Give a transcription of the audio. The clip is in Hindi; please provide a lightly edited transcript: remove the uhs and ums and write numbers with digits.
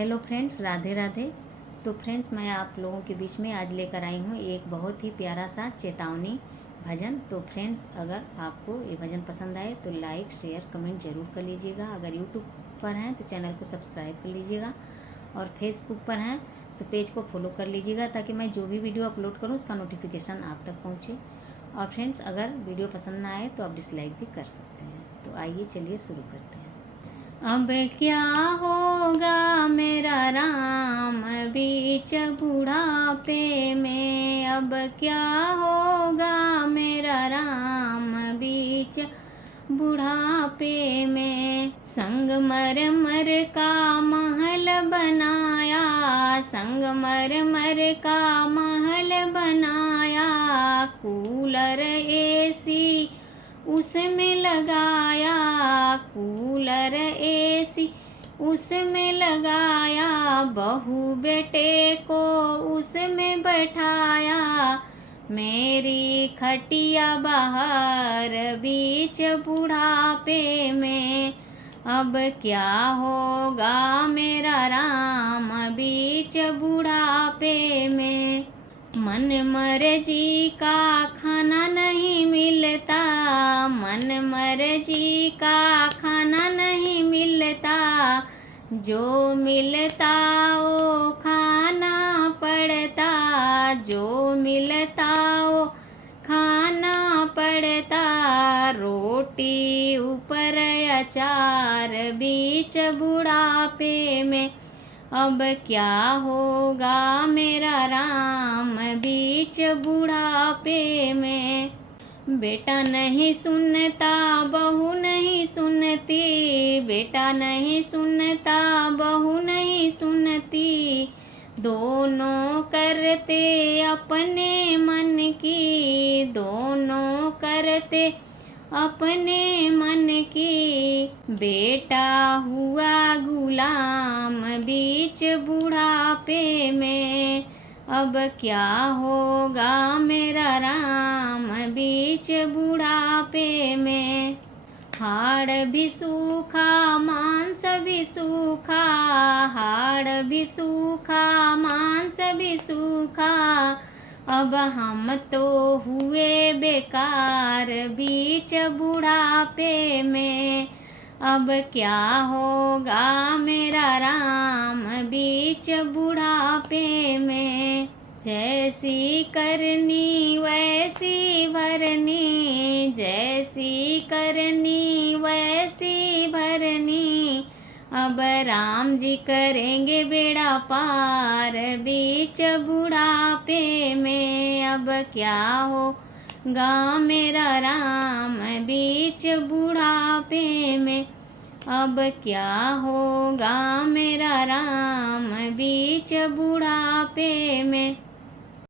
Hello friends, Radhe Radhe. तो फ्रेंड्स, मैं आप लोगों के बीच में आज लेकर आई हूँ एक बहुत ही प्यारा सा चेतावनी भजन। तो फ्रेंड्स, अगर आपको ये भजन पसंद आए तो लाइक शेयर कमेंट ज़रूर कर लीजिएगा। अगर यूट्यूब पर हैं तो चैनल को सब्सक्राइब कर लीजिएगा और फेसबुक पर हैं तो पेज को फॉलो कर लीजिएगा, ताकि मैं जो भी वीडियो अपलोड करूँ उसका नोटिफिकेशन आप तक पहुँचे। और फ्रेंड्स, अगर वीडियो पसंद ना आए तो आप डिसलाइक भी कर सकते हैं। तो आइए चलिए शुरू करते हैं। अब क्या होगा मेरा राम बीच बुढ़ापे में, अब क्या होगा मेरा राम बीच बुढ़ापे में। संगमरमर का महल बनाया, संगमरमर का महल बनाया, कूलर एसी उसमें लगाया, कूलर एसी उसमें लगाया, बहू बेटे को उसमें बैठाया, मेरी खटिया बाहर बीच बुढ़ापे में। अब क्या होगा मेरा राम बीच बुढ़ापे में। मन मर्जी का खाना नहीं मिलता, मन मर्जी का खाना नहीं मिलता, जो मिलता वो खाना पड़ता, जो मिलता वो खाना पड़ता, रोटी ऊपर अचार बीच बुढ़ापे में। अब क्या होगा मेरा राम बीच बुढ़ापे में। बेटा नहीं सुनता बहू नहीं सुनती, बेटा नहीं सुनता बहू नहीं सुनती, दोनों करते अपने मन की, दोनों करते अपने मन की। बेटा हुआ गुलाम बीच बुढ़ापे में, अब क्या होगा मेरा राम बीच बुढ़ापे में। हाड़ भी सूखा मांस भी सूखा, हाड़ भी सूखा मांस भी सूखा, अब हम तो हुए बेकार बीच बुढ़ापे में। अब क्या होगा मेरा राम बीच बुढ़ापे में। जैसी करनी वैसी भरनी, जैसी करनी वैसी भरनी, अब राम जी करेंगे बेड़ा पार बीच बुढ़ापे में। अब क्या होगा मेरा राम बीच बुढ़ापे में, अब क्या होगा मेरा राम बीच बुढ़ापे में।